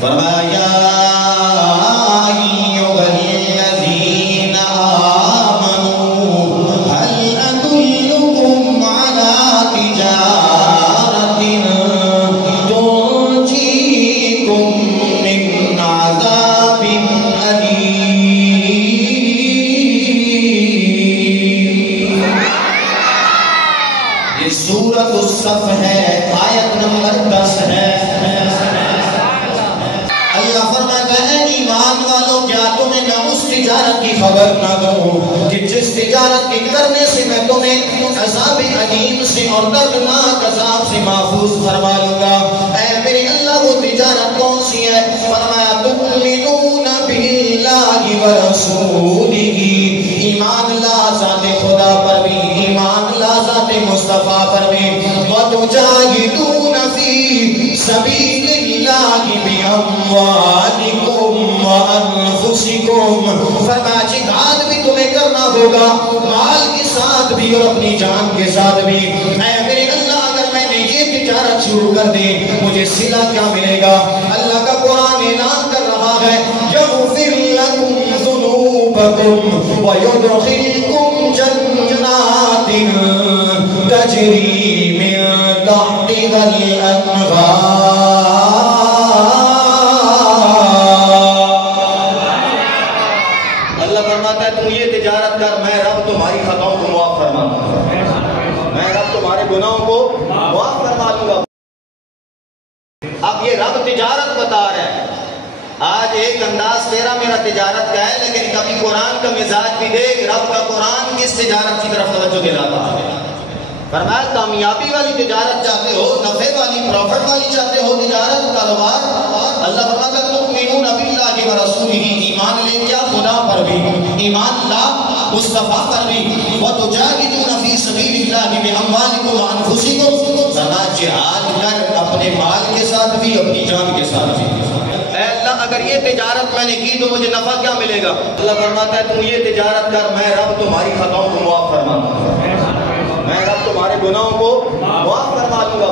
فرمایا سورۃ الصف ہے، آیت نمبر 10 ہے۔ اللہ فرماتا ہے ایمان والو کیا تمہیں میں اس تجارت کی خبر نہ دوں کہ جس تجارت کے کرنے سے میں تمہیں عذاب علیم سے اور دردناک عذاب سے محفوظ فرما لوں گا۔ اے میرے اللہ وہ تجارت کون سی ہے؟ فرمایا تؤمنون باللہ ورسولہ، ایمان لا ذات خدا پر بھی، ایمان لا ذات مصطفیٰ پر بھی، وَتُجَاهِدُونَ فِي سَبِيلِ اللَّهِ بِأَمْوَالِكُمْ وَأَنفُسِكُمْ، فرمایا جہاد بھی تمہیں کرنا ہوگا، مال کے ساتھ بھی اور اپنی جان کے ساتھ بھی۔ اے میرے اللہ اگر میں نے یہ تجارت شروع کر دی مجھے صلہ کیا ملے گا؟ اللہ کا قرآن اعلان کر رہا ہے یغفر لکم ذنوبکم ویدخلکم جنات تجری من تحتها الانہار۔ اللہ فرماتا ہے تم یہ تجارت کر، میں رب تمہاری خطاؤں کو معاف فرما دوں گا، میں رب تمہارے گناہوں کو معاف فرما دوں گا۔ اب یہ رب تجارت بتا رہا ہے۔ آج ایک انداز تیرا میرا تجارت کا ہے، لیکن کبھی قرآن کا مزاج بھی دیکھ، رب کا قرآن کس تجارت کی طرف توجہ دلاتا ہے۔ فرمایا کامیابی والی تجارت چاہتے ہو، نفع والی پروفٹ والی چاہتے ہو تجارت کاروبار، اللہ فرماتا ہے تؤمنون باللہ ورسولہ، ایمان لے کیا خدا پر بھی، ایمان لا مصطفیٰ پر بھی، وتجاہدون فی سبیل اللہ باموالکم وانفسکم، فرمایا جہاد کر اپنے مال کے ساتھ بھی اپنی جان کے ساتھ بھی۔ اے اللہ اگر یہ تجارت میں نے کی تو مجھے نفع کیا ملے گا؟ اللہ فرماتا ہے تم یہ تجارت کر، میں رب تمہاری خطاؤں کو معاف فرما دوں گا، میں رب تمہارے گناہوں کو معاف فرما دوں گا۔